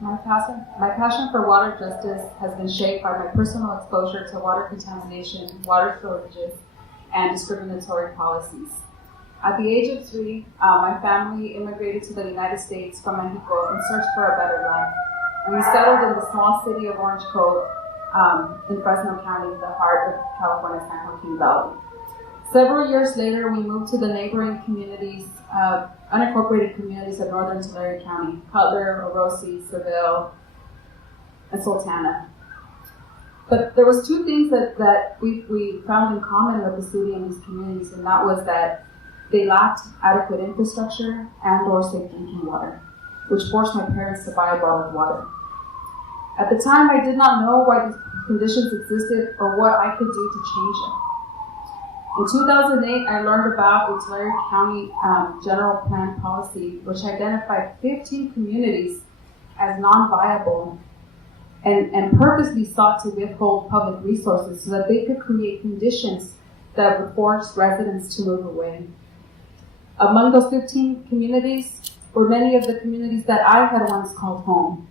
My passion for water justice has been shaped by my personal exposure to water contamination, water shortages, and discriminatory policies. At the age of 3, my family immigrated to the United States from Mexico in search for a better life. And we settled in the small city of Orange Cove in Fresno County, the heart of California's San Joaquin Valley. Several years later, we moved to the neighboring communities, unincorporated communities of northern Tulare County, Cutler, Orosi, Seville, and Sultana. But there was 2 things that we found in common with the city and these communities, and that was that they lacked adequate infrastructure and or safe drinking water, which forced my parents to buy bottled water. At the time, I did not know why these conditions existed or what I could do to change it. In 2008, I learned about a Tulare County general plan policy, which identified 15 communities as non-viable and purposely sought to withhold public resources so that they could create conditions that would force residents to move away. Among those 15 communities were many of the communities that I had once called home.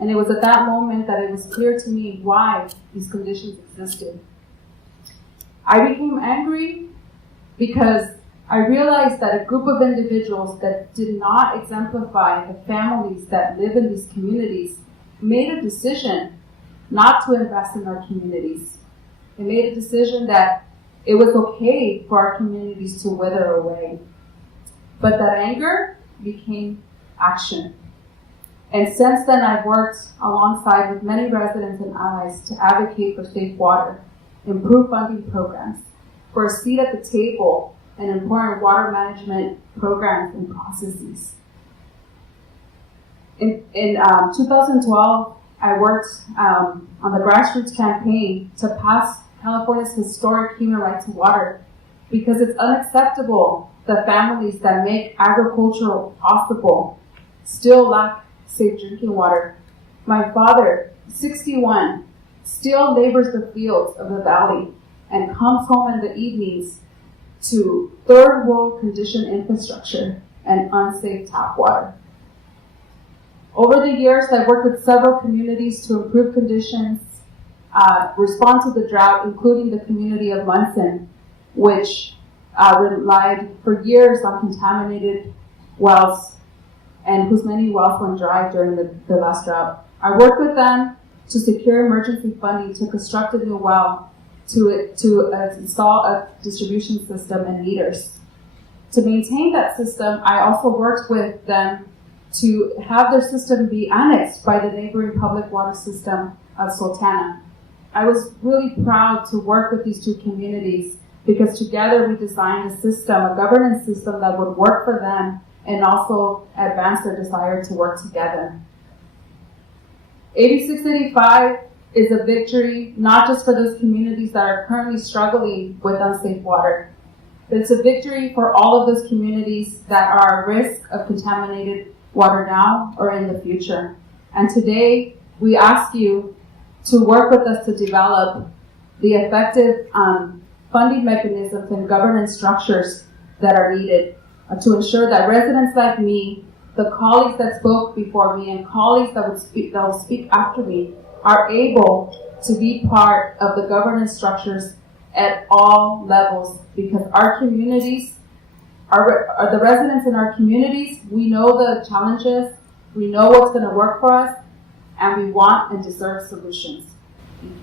And it was at that moment that it was clear to me why these conditions existed. I became angry because I realized that a group of individuals that did not exemplify the families that live in these communities made a decision not to invest in our communities. They made a decision that it was okay for our communities to wither away. But that anger became action. And since then, I've worked alongside with many residents and allies to advocate for safe water, improve funding programs, for a seat at the table, and important water management programs and processes. In 2012, I worked on the grassroots campaign to pass California's historic human right to water because it's unacceptable that families that make agriculture possible still lack safe drinking water. My father, 61, still labors the fields of the valley and comes home in the evenings to third world condition infrastructure and unsafe tap water. Over the years, I've worked with several communities to improve conditions, respond to the drought, including the community of Munson, which relied for years on contaminated wells and whose many wells went dry during the last drought. I worked with them to secure emergency funding to construct a new well, to install a distribution system and meters. To maintain that system, I also worked with them to have their system be annexed by the neighboring public water system of Sultana. I was really proud to work with these 2 communities because together we designed a system, a governance system that would work for them and also advance their desire to work together. 8685 is a victory not just for those communities that are currently struggling with unsafe water, but it's a victory for all of those communities that are at risk of contaminated water now or in the future. And today, we ask you to work with us to develop the effective funding mechanisms and governance structures that are needed to ensure that residents like me, the colleagues that spoke before me, and colleagues that will speak after me are able to be part of the governance structures at all levels, because our communities, the residents in our communities, we know the challenges, we know what's going to work for us, and we want and deserve solutions. Thank you.